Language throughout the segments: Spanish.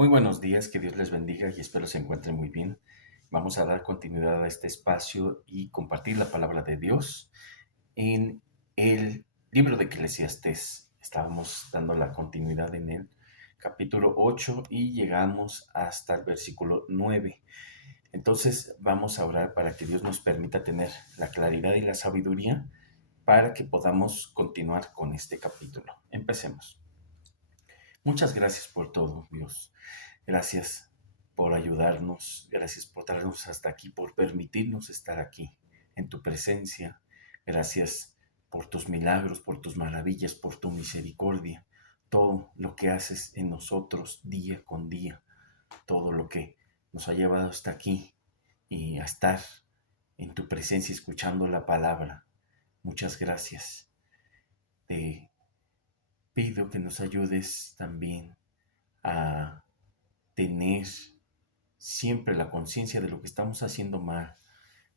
Muy buenos días, que Dios les bendiga y espero se encuentren muy bien. Vamos a dar continuidad a este espacio y compartir la palabra de Dios en el libro de Eclesiastés. Estábamos dando la continuidad en el capítulo 8 y llegamos hasta el versículo 9. Entonces vamos a orar para que Dios nos permita tener la claridad y la sabiduría para que podamos continuar con este capítulo. Empecemos. Muchas gracias por todo, Dios. Gracias por ayudarnos, gracias por traernos hasta aquí, por permitirnos estar aquí en tu presencia. Gracias por tus milagros, por tus maravillas, por tu misericordia. Todo lo que haces en nosotros día con día, todo lo que nos ha llevado hasta aquí y a estar en tu presencia escuchando la palabra. Muchas gracias. Te pido que nos ayudes también a tener siempre la conciencia de lo que estamos haciendo mal,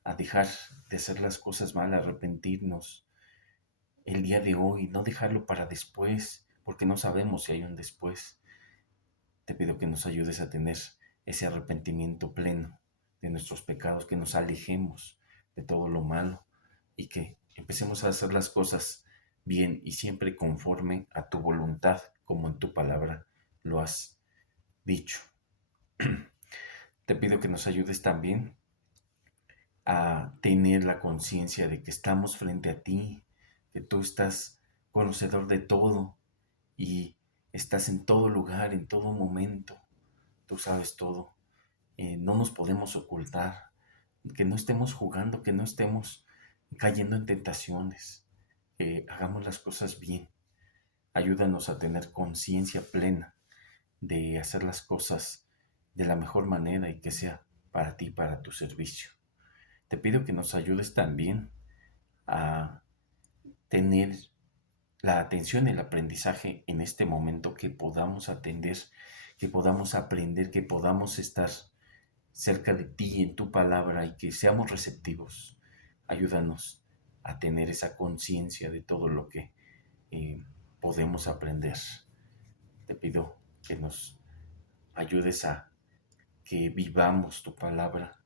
a dejar de hacer las cosas mal, a arrepentirnos el día de hoy, no dejarlo para después, porque no sabemos si hay un después. Te pido que nos ayudes a tener ese arrepentimiento pleno de nuestros pecados, que nos alejemos de todo lo malo y que empecemos a hacer las cosas bien y siempre conforme a tu voluntad, como en tu palabra lo has dicho. Te pido que nos ayudes también a tener la conciencia de que estamos frente a ti, que tú estás conocedor de todo y estás en todo lugar, en todo momento. Tú sabes todo. No nos podemos ocultar, que no estemos jugando, que no estemos cayendo en tentaciones. Hagamos las cosas bien. Ayúdanos a tener conciencia plena de hacer las cosas de la mejor manera y que sea para ti, para tu servicio. Te pido que nos ayudes también a tener la atención y el aprendizaje en este momento, que podamos atender, que podamos aprender, que podamos estar cerca de ti en tu palabra y que seamos receptivos. Ayúdanos a tener esa conciencia de todo lo que podemos aprender. Te pido que nos ayudes a que vivamos tu palabra,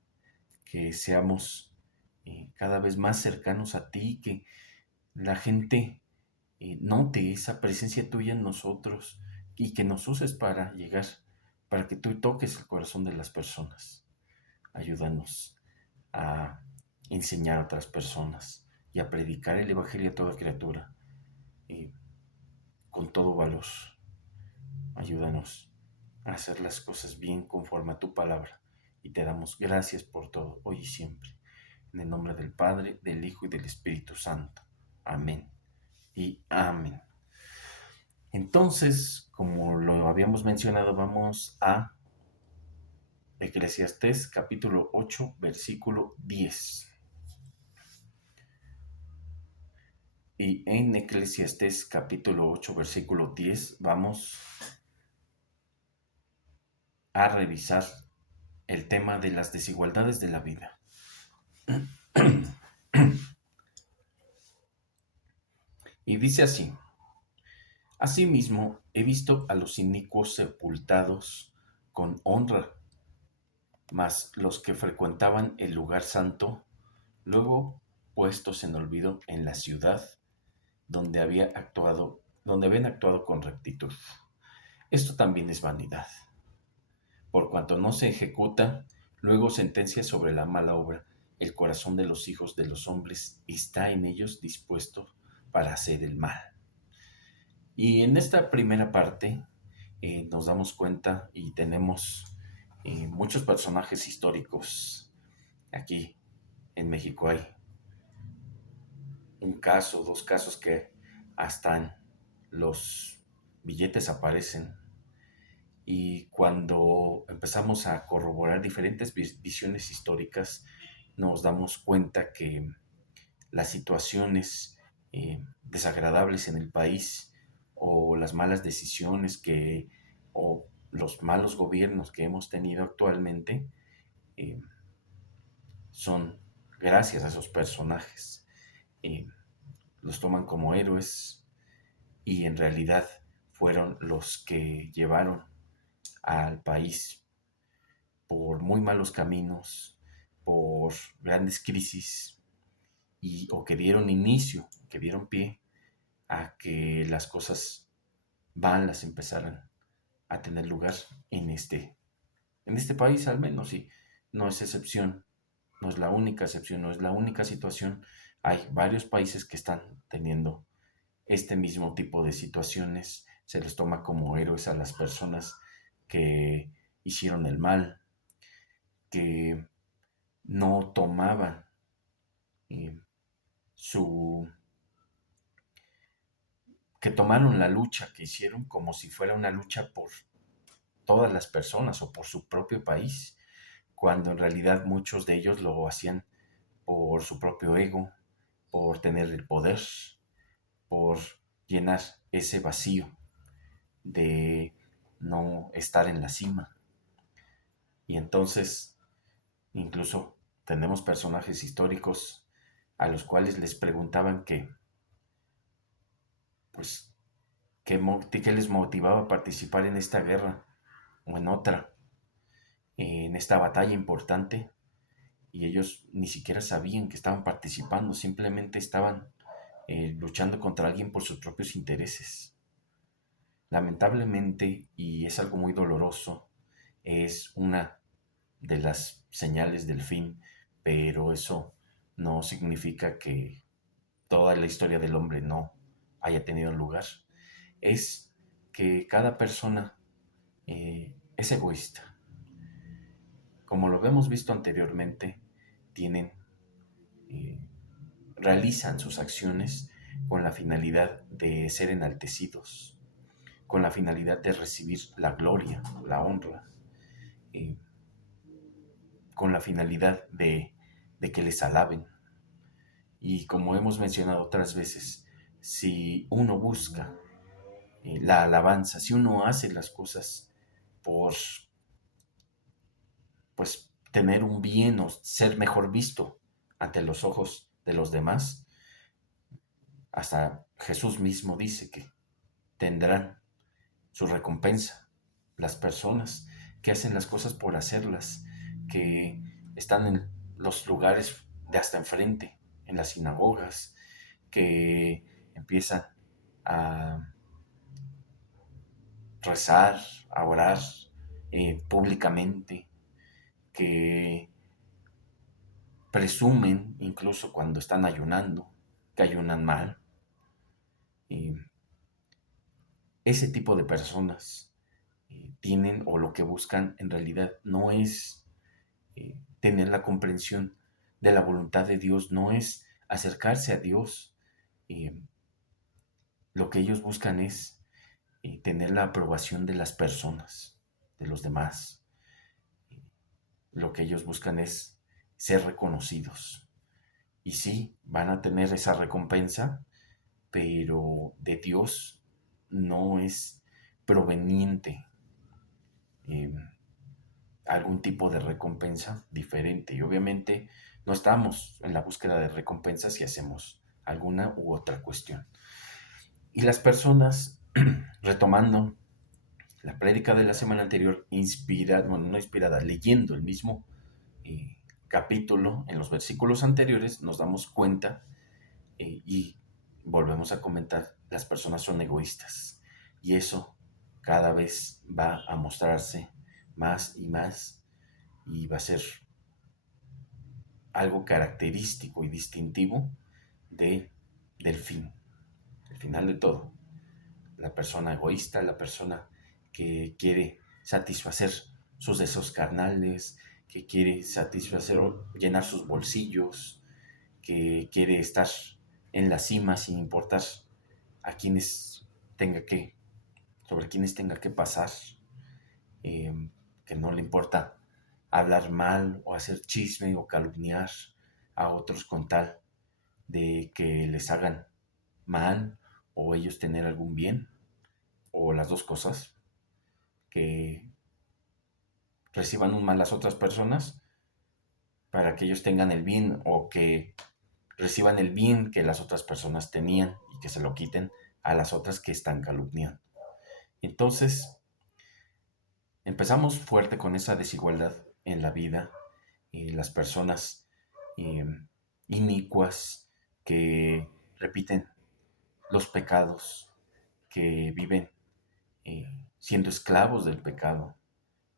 que seamos cada vez más cercanos a ti, que la gente note esa presencia tuya en nosotros y que nos uses para llegar, para que tú toques el corazón de las personas. Ayúdanos a enseñar a otras personas y a predicar el Evangelio a toda criatura con todo valor. Ayúdanos a hacer las cosas bien conforme a tu palabra y te damos gracias por todo, hoy y siempre. En el nombre del Padre, del Hijo y del Espíritu Santo. Amén y amén. Entonces, como lo habíamos mencionado, vamos a Eclesiastés capítulo 8, versículo 10. Y en Eclesiastés capítulo 8, versículo 10, vamos a revisar el tema de las desigualdades de la vida. Y dice así: Asimismo, he visto a los inicuos sepultados con honra, mas los que frecuentaban el lugar santo, luego puestos en olvido en la ciudad donde habían actuado con rectitud. Esto también es vanidad. Por cuanto no se ejecuta, luego sentencia sobre la mala obra. El corazón de los hijos de los hombres está en ellos dispuesto para hacer el mal. Y en esta primera parte nos damos cuenta y tenemos muchos personajes históricos. Aquí en México hay un caso, dos casos que hasta en los billetes aparecen. Y cuando empezamos a corroborar diferentes visiones históricas, nos damos cuenta que las situaciones desagradables en el país, o las malas decisiones o los malos gobiernos que hemos tenido actualmente, eh, son gracias a esos personajes. Eh, los toman como héroes y en realidad fueron los que llevaron al país por muy malos caminos, por grandes crisis, o que dieron inicio, que dieron pie a que las cosas malas empezaran a tener lugar en este país al menos, y no es excepción, no es la única excepción, no es la única situación. Hay varios países que están teniendo este mismo tipo de situaciones. Se les toma como héroes a las personas que hicieron el mal, que no tomaban eh, su... que tomaron la lucha que hicieron como si fuera una lucha por todas las personas o por su propio país, cuando en realidad muchos de ellos lo hacían por su propio ego, por tener el poder, por llenar ese vacío de no estar en la cima. Y entonces incluso tenemos personajes históricos a los cuales les preguntaban pues, qué les motivaba a participar en esta guerra o en otra, en esta batalla importante, y ellos ni siquiera sabían que estaban participando, simplemente estaban luchando contra alguien por sus propios intereses. Lamentablemente, y es algo muy doloroso, es una de las señales del fin, pero eso no significa que toda la historia del hombre no haya tenido lugar. Es que cada persona es egoísta. Como lo hemos visto anteriormente, tienen, eh, realizan sus acciones con la finalidad de ser enaltecidos, con la finalidad de recibir la gloria, la honra, eh, con la finalidad de que les alaben. Y como hemos mencionado otras veces, si uno busca la alabanza, si uno hace las cosas por pues tener un bien o ser mejor visto ante los ojos de los demás, hasta Jesús mismo dice que tendrán su recompensa las personas que hacen las cosas por hacerlas, que están en los lugares de hasta enfrente, en las sinagogas, que empiezan a rezar, a orar públicamente, que presumen incluso cuando están ayunando, que ayunan mal. Y ese tipo de personas tienen, o lo que buscan en realidad no es tener la comprensión de la voluntad de Dios, no es acercarse a Dios. Eh, lo que ellos buscan es tener la aprobación de las personas, de los demás. Lo que ellos buscan es ser reconocidos. Y sí, van a tener esa recompensa, pero de Dios no es proveniente eh, algún tipo de recompensa diferente. Y obviamente no estamos en la búsqueda de recompensas si hacemos alguna u otra cuestión. Y las personas, retomando la prédica de la semana anterior, inspirada, bueno, no inspirada, leyendo el mismo capítulo en los versículos anteriores, nos damos cuenta y volvemos a comentar, las personas son egoístas. Y eso cada vez va a mostrarse más y más, y va a ser algo característico y distintivo de, del fin, el final de todo. La persona egoísta, la persona que quiere satisfacer sus deseos carnales, que quiere satisfacer o llenar sus bolsillos, que quiere estar en la cima sin importar a quienes tenga que, sobre quienes tenga que pasar, eh, que no le importa hablar mal o hacer chisme o calumniar a otros con tal de que les hagan mal o ellos tener algún bien, o las dos cosas, que reciban un mal las otras personas para que ellos tengan el bien, o que reciban el bien que las otras personas tenían y que se lo quiten a las otras que están calumniando. Entonces, Empezamos fuerte con esa desigualdad en la vida y las personas eh, inicuas que repiten los pecados, que viven siendo esclavos del pecado,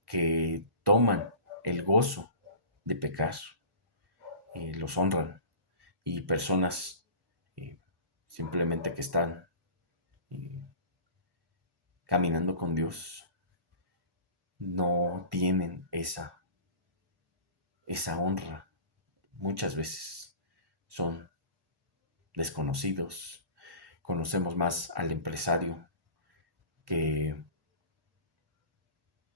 que toman el gozo de pecar, los honran, y personas eh, simplemente que están eh, caminando con Dios no tienen esa honra. Muchas veces son desconocidos. Conocemos más al empresario que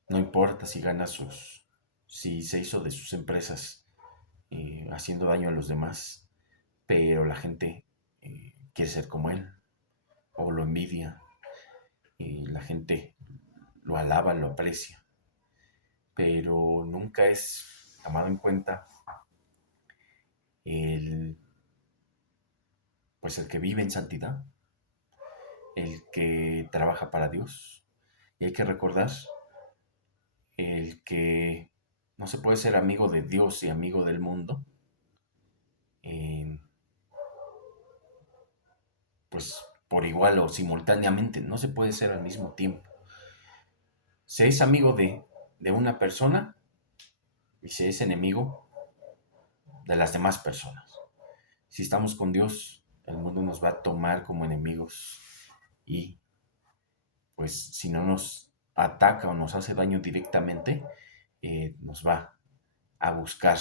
no importa si gana si se hizo de sus empresas haciendo daño a los demás, pero la gente quiere ser como él o lo envidia y la gente lo alaba, lo aprecia, pero nunca es tomado en cuenta el, pues el que vive en santidad, el que trabaja para Dios. Y hay que recordar el que no se puede ser amigo de Dios y amigo del mundo, eh, pues por igual o simultáneamente, no se puede ser al mismo tiempo. Se es amigo de una persona y se es enemigo de las demás personas. Si estamos con Dios, el mundo nos va a tomar como enemigos y pues si no nos ataca o nos hace daño directamente, nos va a buscar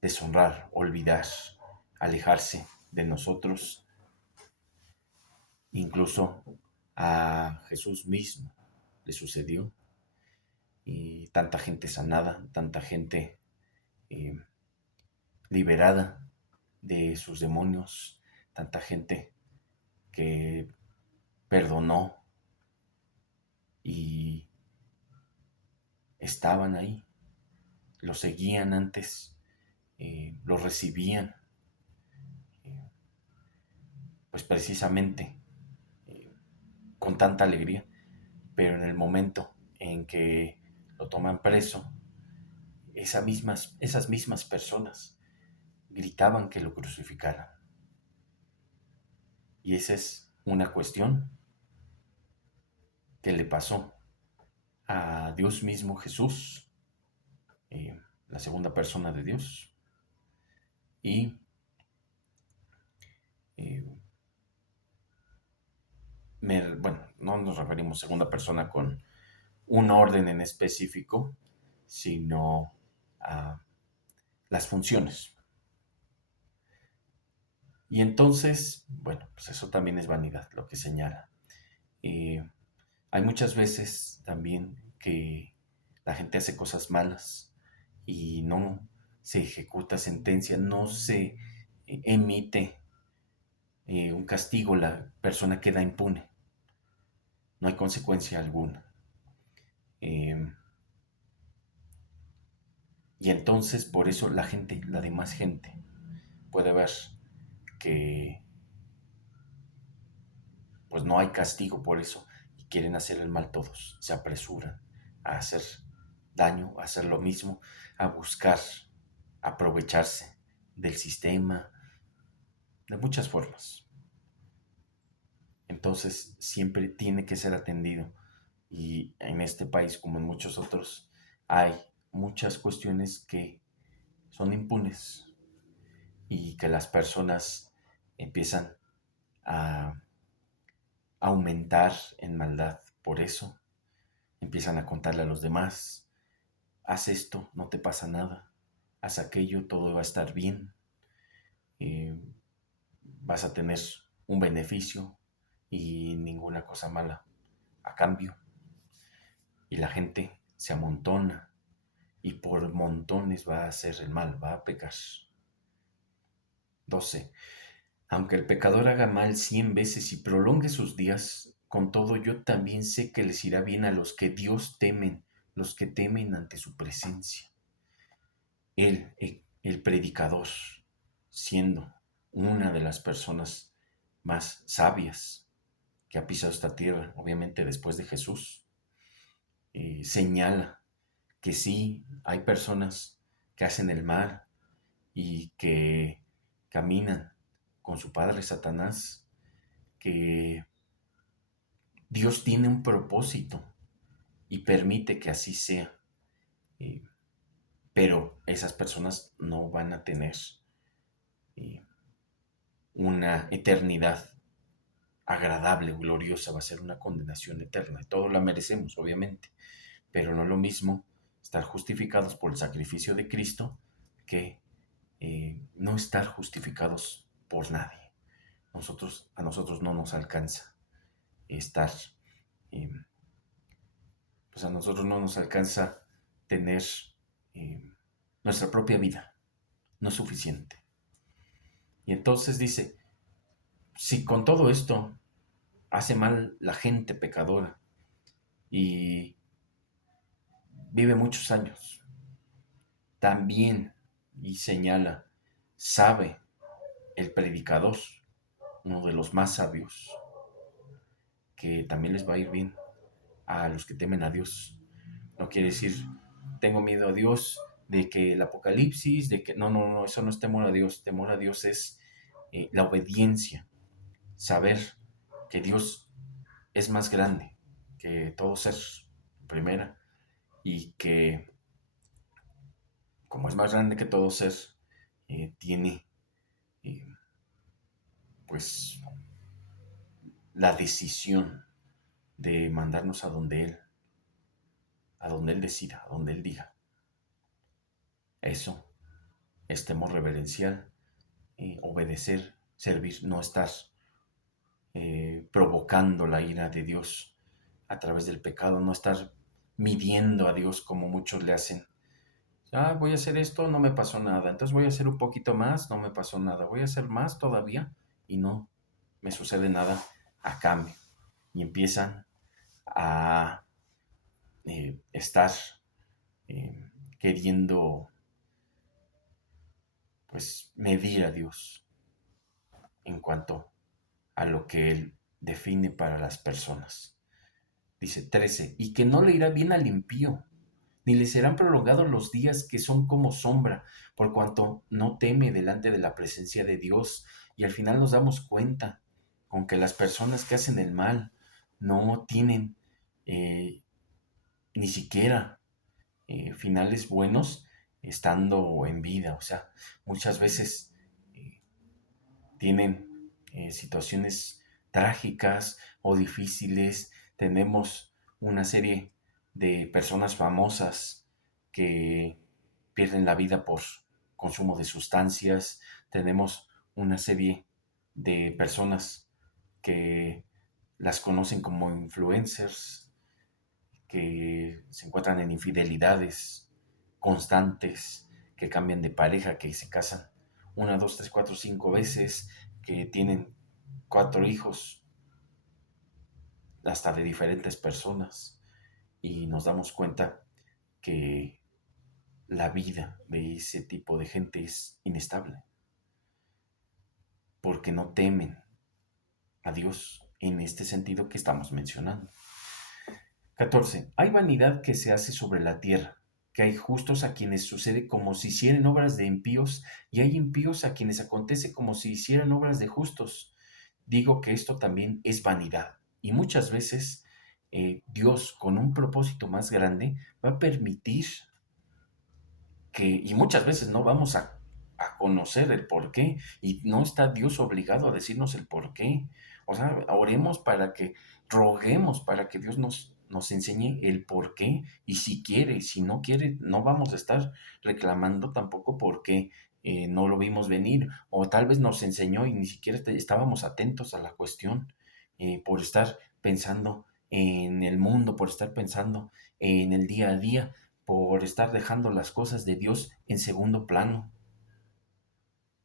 deshonrar, olvidar, alejarse de nosotros. Incluso a Jesús mismo le sucedió y tanta gente sanada, tanta gente eh, liberada de sus demonios, tanta gente que perdonó y estaban ahí, lo seguían antes, lo recibían, eh, pues precisamente con tanta alegría, pero en el momento en que lo toman preso, esas mismas personas gritaban que lo crucificaran. Y esa es una cuestión que le pasó a Dios mismo, Jesús, la segunda persona de Dios. Y eh, bueno, no nos referimos a segunda persona con un orden en específico, sino a las funciones. Y entonces, bueno, pues eso también es vanidad, lo que señala. Hay muchas veces también que la gente hace cosas malas y no se ejecuta sentencia, no se emite un castigo, la persona queda impune, no hay consecuencia alguna. Eh, y entonces por eso la gente, la demás gente, puede ver que pues no hay castigo por eso y quieren hacer el mal todos, se apresuran a hacer daño, a hacer lo mismo, a buscar aprovecharse del sistema de muchas formas. Entonces siempre tiene que ser atendido y en este país como en muchos otros hay muchas cuestiones que son impunes y que las personas empiezan a aumentar en maldad. Por eso empiezan a contarle a los demás, haz esto, no te pasa nada, haz aquello, todo va a estar bien, eh, vas a tener un beneficio y ninguna cosa mala a cambio. Y la gente se amontona y por montones va a hacer el mal, va a pecar. 12. Aunque el pecador haga mal 100 veces y prolongue sus días, con todo yo también sé que les irá bien a los que Dios temen, los que temen ante su presencia. Él, el predicador, siendo una de las personas más sabias que ha pisado esta tierra, obviamente después de Jesús, señala que sí, hay personas que hacen el mal y que caminan con su padre Satanás, que Dios tiene un propósito y permite que así sea. Eh, pero esas personas no van a tener eh, una eternidad agradable, gloriosa, va a ser una condenación eterna. Todos la merecemos, obviamente, pero no es lo mismo estar justificados por el sacrificio de Cristo que no estar justificados por nadie. A nosotros no nos alcanza estar, eh, pues a nosotros no nos alcanza tener eh, nuestra propia vida, no es suficiente. Y entonces dice, si con todo esto hace mal la gente pecadora y vive muchos años, también, y señala, sabe el predicador, uno de los más sabios, que también les va a ir bien a los que temen a Dios. No quiere decir, tengo miedo a Dios, de que el apocalipsis, de que no, eso no es temor a Dios. Temor a Dios es la obediencia, saber que Dios es más grande que todo ser, primera, y que como es más grande que todo ser, tiene eh, pues la decisión de mandarnos a donde Él decida, a donde Él diga. Eso es temor reverencial, obedecer, servir, no estar provocando la ira de Dios a través del pecado, no estar midiendo a Dios como muchos le hacen. Voy a hacer esto, no me pasó nada, entonces voy a hacer un poquito más, no me pasó nada, voy a hacer más todavía y no me sucede nada a cambio. Y empiezan a estar queriendo pues medir a Dios en cuanto a lo que Él define para las personas. Dice 13, y que no le irá bien al impío, ni le serán prolongados los días que son como sombra, por cuanto no teme delante de la presencia de Dios. Y al final nos damos cuenta con que las personas que hacen el mal no tienen eh, ni siquiera finales buenos estando en vida. O sea, muchas veces eh, tienen situaciones trágicas o difíciles. Tenemos una serie de personas famosas que pierden la vida por consumo de sustancias. Tenemos una serie de personas que las conocen como influencers, que se encuentran en infidelidades constantes, que cambian de pareja, que se casan una, dos, tres, cuatro, cinco veces, que tienen 4 hijos, hasta de diferentes personas, y nos damos cuenta que la vida de ese tipo de gente es inestable, porque no temen a Dios en este sentido que estamos mencionando. 14. Hay vanidad que se hace sobre la tierra, que hay justos a quienes sucede como si hicieran obras de impíos, y hay impíos a quienes acontece como si hicieran obras de justos. Digo que esto también es vanidad. Y muchas veces Dios, con un propósito más grande, va a permitir y muchas veces no vamos a conocer el por qué, y no está Dios obligado a decirnos el por qué. O sea, oremos para que, roguemos para que Dios nos enseñe el por qué, y si quiere, si no quiere, no vamos a estar reclamando tampoco porque no lo vimos venir, o tal vez nos enseñó y ni siquiera estábamos atentos a la cuestión, por estar pensando en el mundo, por estar pensando en el día a día, por estar dejando las cosas de Dios en segundo plano,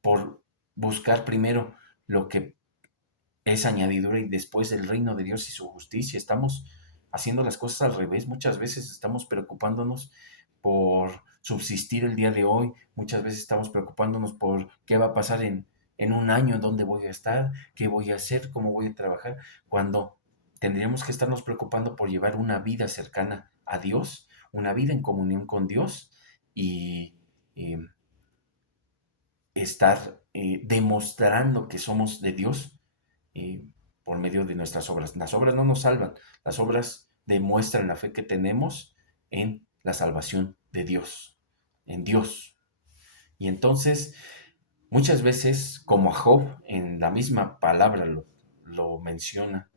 por buscar primero lo que es añadidura y después el reino de Dios y su justicia. Estamos haciendo las cosas al revés. Muchas veces estamos preocupándonos por subsistir el día de hoy. Muchas veces estamos preocupándonos por qué va a pasar en un año, en dónde voy a estar, qué voy a hacer, cómo voy a trabajar, cuando tendríamos que estarnos preocupando por llevar una vida cercana a Dios, una vida en comunión con Dios y eh, estar demostrando que somos de Dios eh, por medio de nuestras obras. Las obras no nos salvan, las obras demuestran la fe que tenemos en la salvación de Dios, en Dios. Y entonces, muchas veces, como a Job, en la misma palabra lo menciona,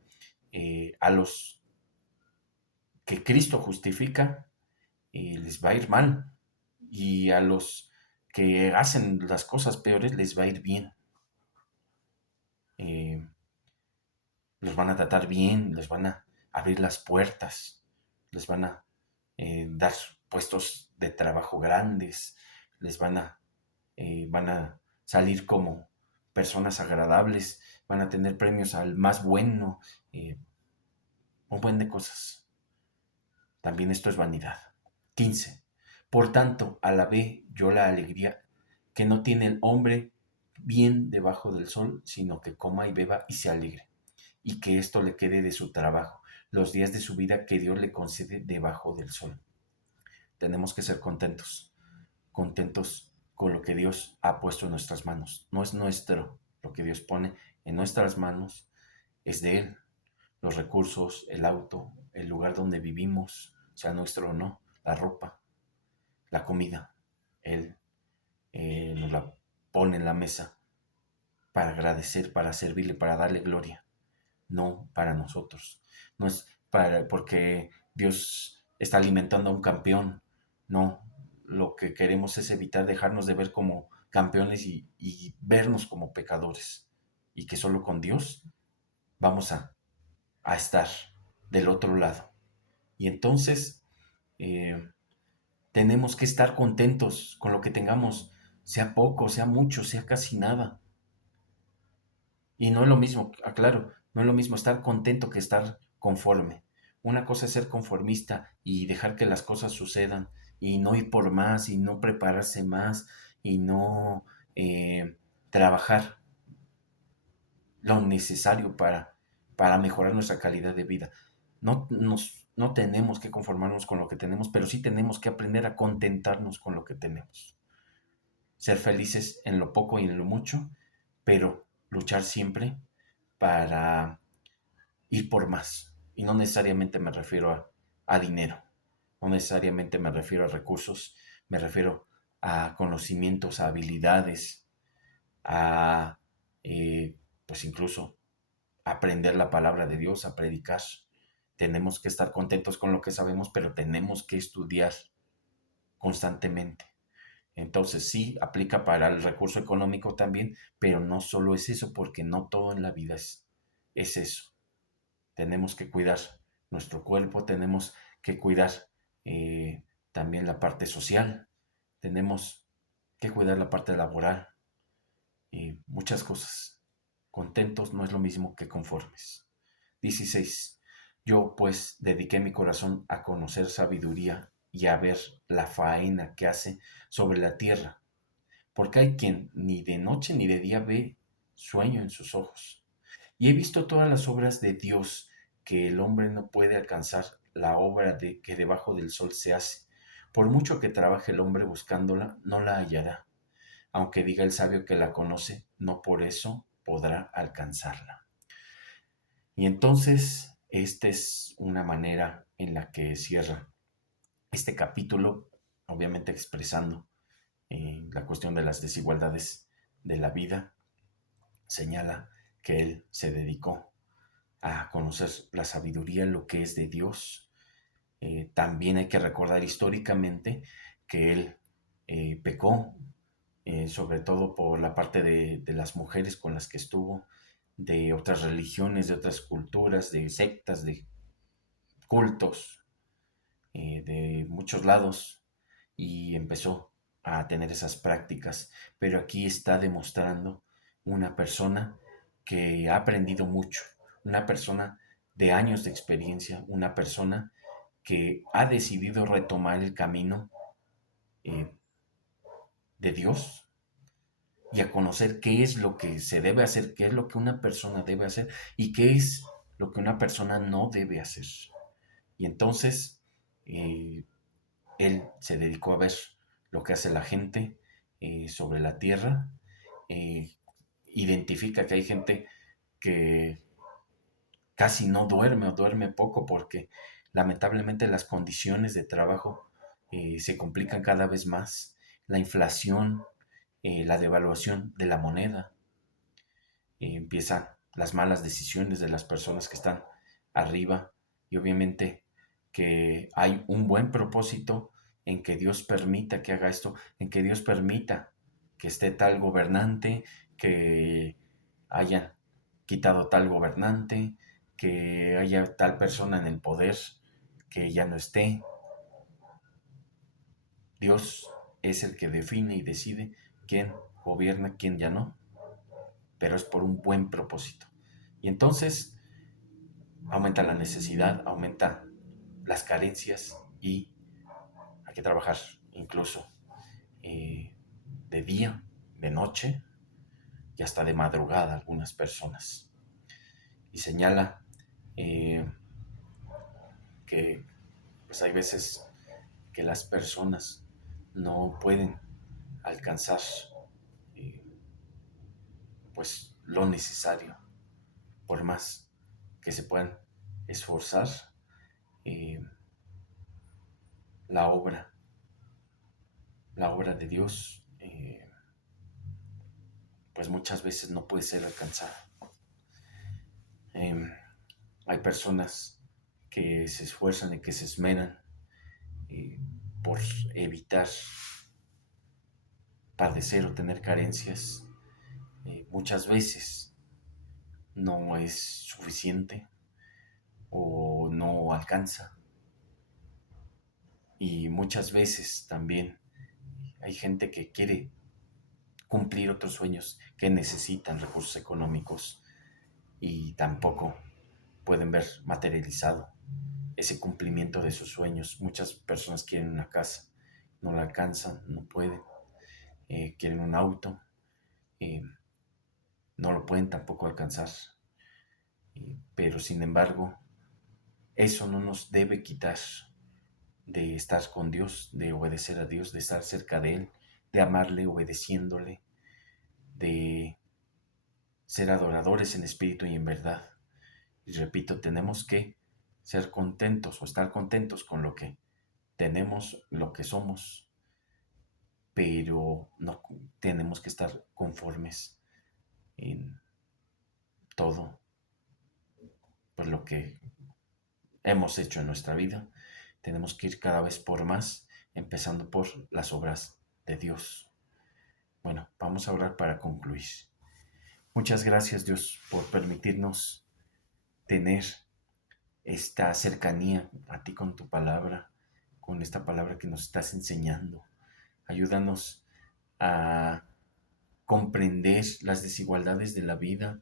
a los que Cristo justifica, les va a ir mal. Y a los que hacen las cosas peores les va a ir bien. Eh, los van a tratar bien, les van a abrir las puertas, les van a dar puestos de trabajo grandes, les van a salir como personas agradables, van a tener premios al más bueno, un buen de cosas. También esto es vanidad. 15. Por tanto, alabé yo la alegría que no tiene el hombre bien debajo del sol, sino que coma y beba y se alegre, y que esto le quede de su trabajo, los días de su vida que Dios le concede debajo del sol. Tenemos que ser contentos, contentos con lo que Dios ha puesto en nuestras manos. No es nuestro, lo que Dios pone en nuestras manos es de Él. Los recursos, el auto, el lugar donde vivimos, sea nuestro o no, la ropa, la comida. Él nos la pone en la mesa para agradecer, para servirle, para darle gloria, no para nosotros. No es para porque Dios está alimentando a un campeón, no. Lo que queremos es evitar dejarnos de ver como campeones y vernos como pecadores. Y que solo con Dios vamos a estar del otro lado. Y entonces eh, tenemos que estar contentos con lo que tengamos, sea poco, sea mucho, sea casi nada. Y no es lo mismo, aclaro, no es lo mismo estar contento que estar conforme. Una cosa es ser conformista y dejar que las cosas sucedan y no ir por más y no prepararse más y no trabajar lo necesario para mejorar nuestra calidad de vida. No tenemos que conformarnos con lo que tenemos, pero sí tenemos que aprender a contentarnos con lo que tenemos. Ser felices en lo poco y en lo mucho, pero luchar siempre para ir por más. Y no necesariamente me refiero a dinero, no necesariamente me refiero a recursos, me refiero a conocimientos, a habilidades, a pues incluso aprender la palabra de Dios, a predicar. Tenemos que estar contentos con lo que sabemos, pero tenemos que estudiar constantemente. Entonces sí, aplica para el recurso económico también, pero no solo es eso, porque no todo en la vida es eso. Tenemos que cuidar nuestro cuerpo, tenemos que cuidar eh, también la parte social, tenemos que cuidar la parte laboral y muchas cosas. Contentos no es lo mismo que conformes. 16. Yo pues dediqué mi corazón a conocer sabiduría y a ver la faena que hace sobre la tierra, porque hay quien ni de noche ni de día ve sueño en sus ojos. Y he visto todas las obras de Dios, que el hombre no puede alcanzar la obra de que debajo del sol se hace. Por mucho que trabaje el hombre buscándola, no la hallará. Aunque diga el sabio que la conoce, no por eso podrá alcanzarla. Y entonces, esta es una manera en la que cierra este capítulo, obviamente expresando la cuestión de las desigualdades de la vida. Señala que él se dedicó a conocer la sabiduría, lo que es de Dios. También hay que recordar históricamente que él pecó, sobre todo por la parte de las mujeres con las que estuvo, de otras religiones, de otras culturas, de sectas, de cultos, de muchos lados, y empezó a tener esas prácticas. Pero aquí está demostrando una persona que ha aprendido mucho, una persona de años de experiencia, una persona que ha decidido retomar el camino eh, de Dios y a conocer qué es lo que se debe hacer, qué es lo que una persona debe hacer y qué es lo que una persona no debe hacer. Y entonces Eh, Él se dedicó a ver lo que hace la gente sobre la tierra. eh, Identifica que hay gente que casi no duerme o duerme poco porque lamentablemente las condiciones de trabajo se complican cada vez más. La inflación, la devaluación de la moneda, empiezan las malas decisiones de las personas que están arriba y obviamente que hay un buen propósito en que Dios permita que haga esto, en que Dios permita que esté tal gobernante, que hayan quitado tal gobernante, que haya tal persona en el poder, que ya no esté. Dios es el que define y decide quién gobierna, quién ya no, pero es por un buen propósito. Y entonces aumenta la necesidad, aumenta las carencias y hay que trabajar incluso de día, de noche y hasta de madrugada algunas personas. Y señala eh, que pues hay veces que las personas no pueden alcanzar eh, pues lo necesario, por más que se puedan esforzar, eh, la obra, la obra de Dios, pues muchas veces no puede ser alcanzada. Eh, Hay personas que se esfuerzan y que se esmeran eh, por evitar padecer o tener carencias. Muchas veces no es suficiente o no alcanza. Y muchas veces también hay gente que quiere cumplir otros sueños que necesitan recursos económicos y tampoco pueden ver materializado ese cumplimiento de sus sueños. Muchas personas quieren una casa, no la alcanzan, no pueden, quieren un auto, eh, no lo pueden tampoco alcanzar, pero sin embargo, eso no nos debe quitar de estar con Dios, de obedecer a Dios, de estar cerca de Él, de amarle, obedeciéndole, de ser adoradores en espíritu y en verdad. Y repito, tenemos que ser contentos o estar contentos con lo que tenemos, lo que somos, pero no tenemos que estar conformes en todo por lo que hemos hecho en nuestra vida. Tenemos que ir cada vez por más, empezando por las obras de Dios. Bueno, vamos a orar para concluir. Muchas gracias, Dios, por permitirnos tener esta cercanía a ti con tu palabra, con esta palabra que nos estás enseñando. Ayúdanos a comprender las desigualdades de la vida,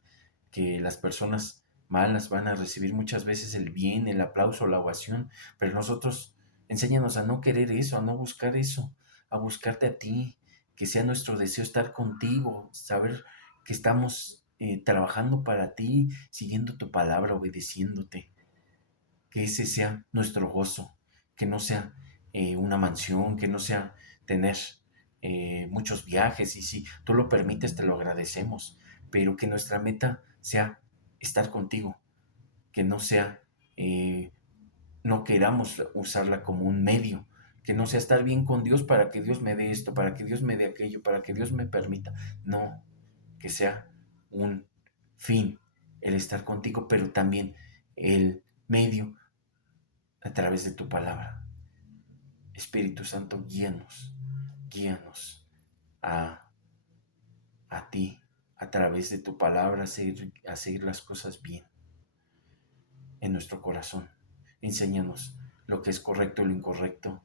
que las personas malas van a recibir muchas veces el bien, el aplauso, la ovación, pero nosotros enséñanos a no querer eso, a no buscar eso, a buscarte a ti, que sea nuestro deseo estar contigo, saber que estamos trabajando para ti, siguiendo tu palabra, obedeciéndote, que ese sea nuestro gozo, que no sea una mansión, que no sea tener muchos viajes, y si tú lo permites, te lo agradecemos, pero que nuestra meta sea estar contigo, que no sea, no queramos usarla como un medio, que no sea estar bien con Dios para que Dios me dé esto, para que Dios me dé aquello, para que Dios me permita, no, que sea un fin el estar contigo, pero también el medio a través de tu palabra. Espíritu Santo, guíanos, guíanos a, a ti, a través de tu palabra, a seguir las cosas bien en nuestro corazón. Enséñanos lo que es correcto y lo incorrecto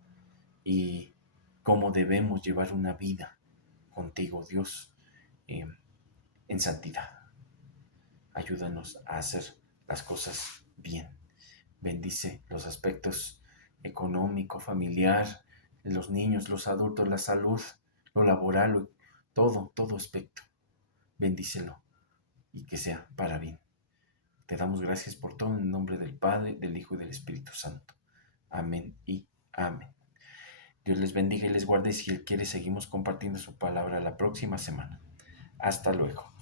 y cómo debemos llevar una vida contigo, Dios, eh, en santidad. Ayúdanos a hacer las cosas bien. Bendice los aspectos económico, familiar, los niños, los adultos, la salud, lo laboral, todo aspecto. Bendícelo y que sea para bien. Te damos gracias por todo en el nombre del Padre, del Hijo y del Espíritu Santo. Amén y amén. Dios les bendiga y les guarde. Y si Él quiere, seguimos compartiendo su palabra la próxima semana. Hasta luego.